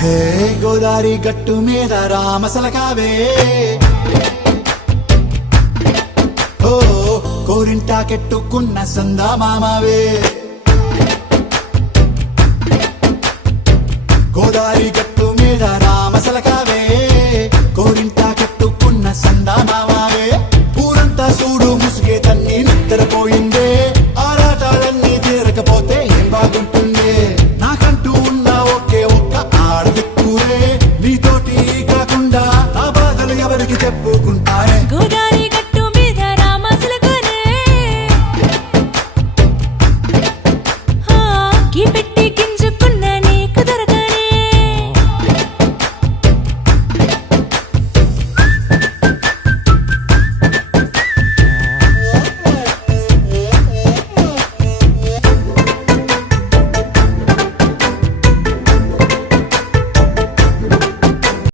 హే గోదారి గట్టు మీద రామసలకావే ఓ కోరింటాకెట్టుకున్న సందా మామావే గోదారి గట్టు మీద రామసలకావే